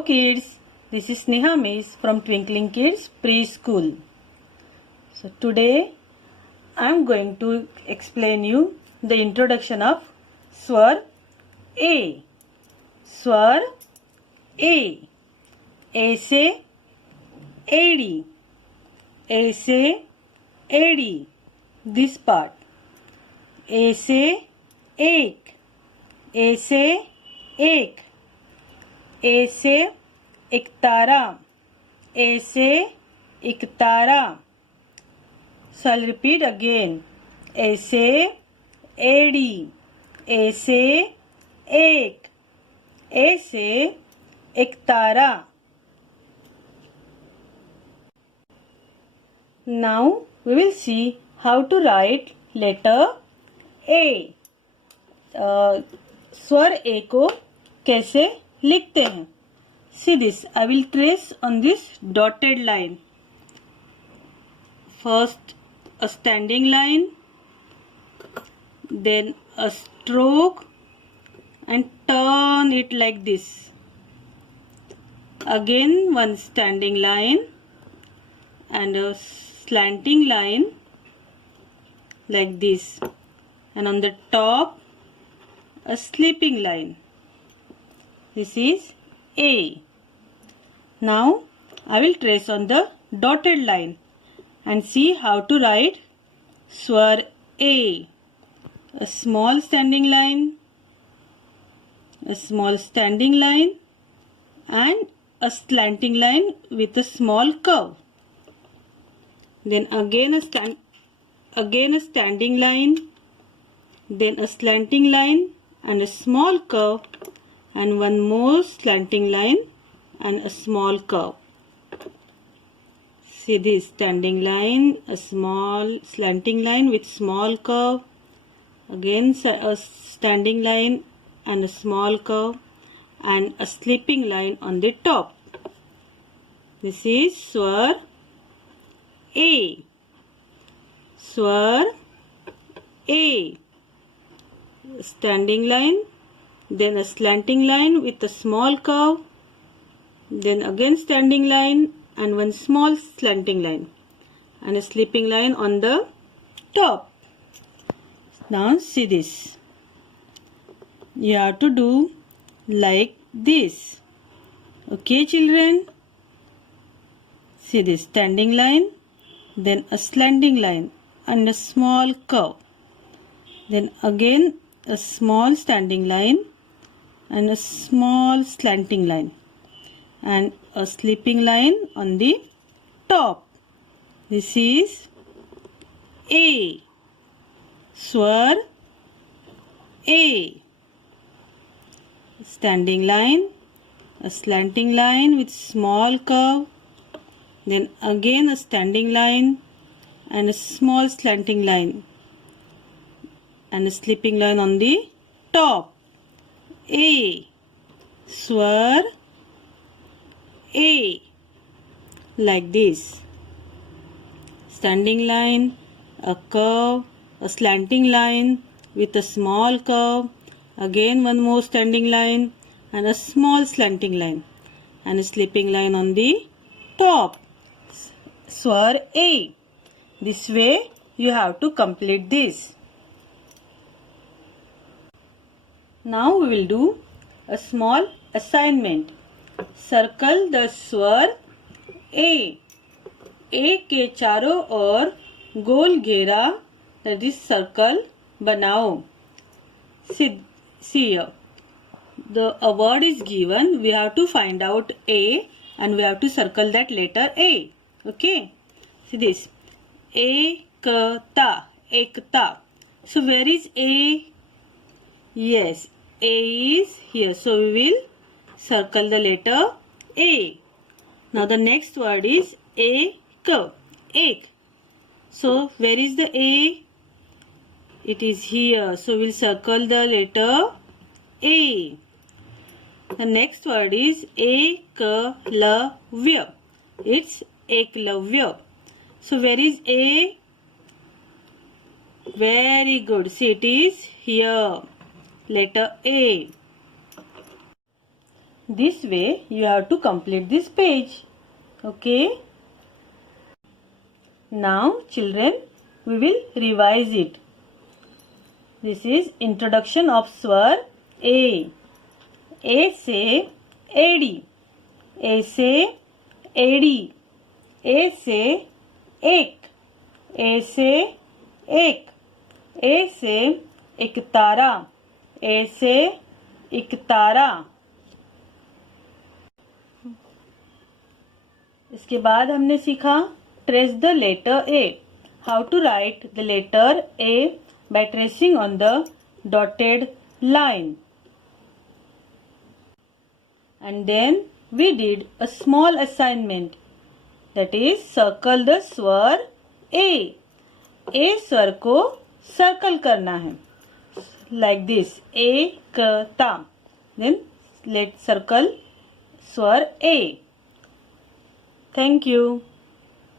Hello kids, this is Neha Miss from Twinkling Kids Preschool. So today I am going to explain you the introduction of Swar A. Swar A. A से AD. A से AD. This part. A से एक. A से एक. ए से एकतारा. ए से एकतारा. So I'll repeat again. ए से AD. ए से एक. ए से एकतारा. Now we will see how to write letter A. स्वर ए को कैसे लिखते हैं. See this. I will trace on this dotted line. First a standing line, then a stroke and turn it like this. Again one standing line and a slanting line like this, and on the top a sleeping line. This is A. Now I will trace on the dotted line and see how to write swar A. A small standing line, a small standing line and a slanting line with a small curve. Then again a standing line, then a slanting line and a small curve, and one more slanting line and a small curve. See this standing line, a small slanting line with small curve, again a standing line and a small curve, and a sleeping line on the top. This is swar A. Swar A. Standing line, then a slanting line with a small curve, then again standing line and one small slanting line and a sleeping line on the top. Now see this. You have to do like this. Okay children? See this standing line, then a slanting line and a small curve, then again a small standing line and a small slanting line and a sleeping line on the top. This is A. Swar A. Standing line, a slanting line with small curve, then again a standing line and a small slanting line and a sleeping line on the top. A. Swar A. Like this. Standing line, a curve, a slanting line with a small curve, again one more standing line and a small slanting line and a sleeping line on the top. Swar A. This way you have to complete this. Now we will do a small assignment. Circle the swar A. A के चारों ओर गोल घेरा, that is circle, बनाओ. See here. A word is given. We have to find out A and we have to circle that letter A. Okay. See this. Ekta. Ekta. So where is A? Yes, A is here. So we will circle the letter A. Now the next word is ek. Ek. So where is the A? It is here. So we will circle the letter A. The next word is eklavya. It's eklavya. So where is A? Very good. See, it is here. Letter A. This way you have to complete this page. Okay. Now children, we will revise it. This is introduction of स्वर A. A से एड़ी, A से एड़ी, A से एक, A से एक, A से एक तारा, A से एक तारा. इसके बाद हमने सीखा trace the letter A. How to write the letter A by tracing on the dotted line. And then we did a small assignment, that is circle the स्वर A. A स्वर को सर्कल करना है like this, Ekta. Then let's circle स्वर A. Thank you.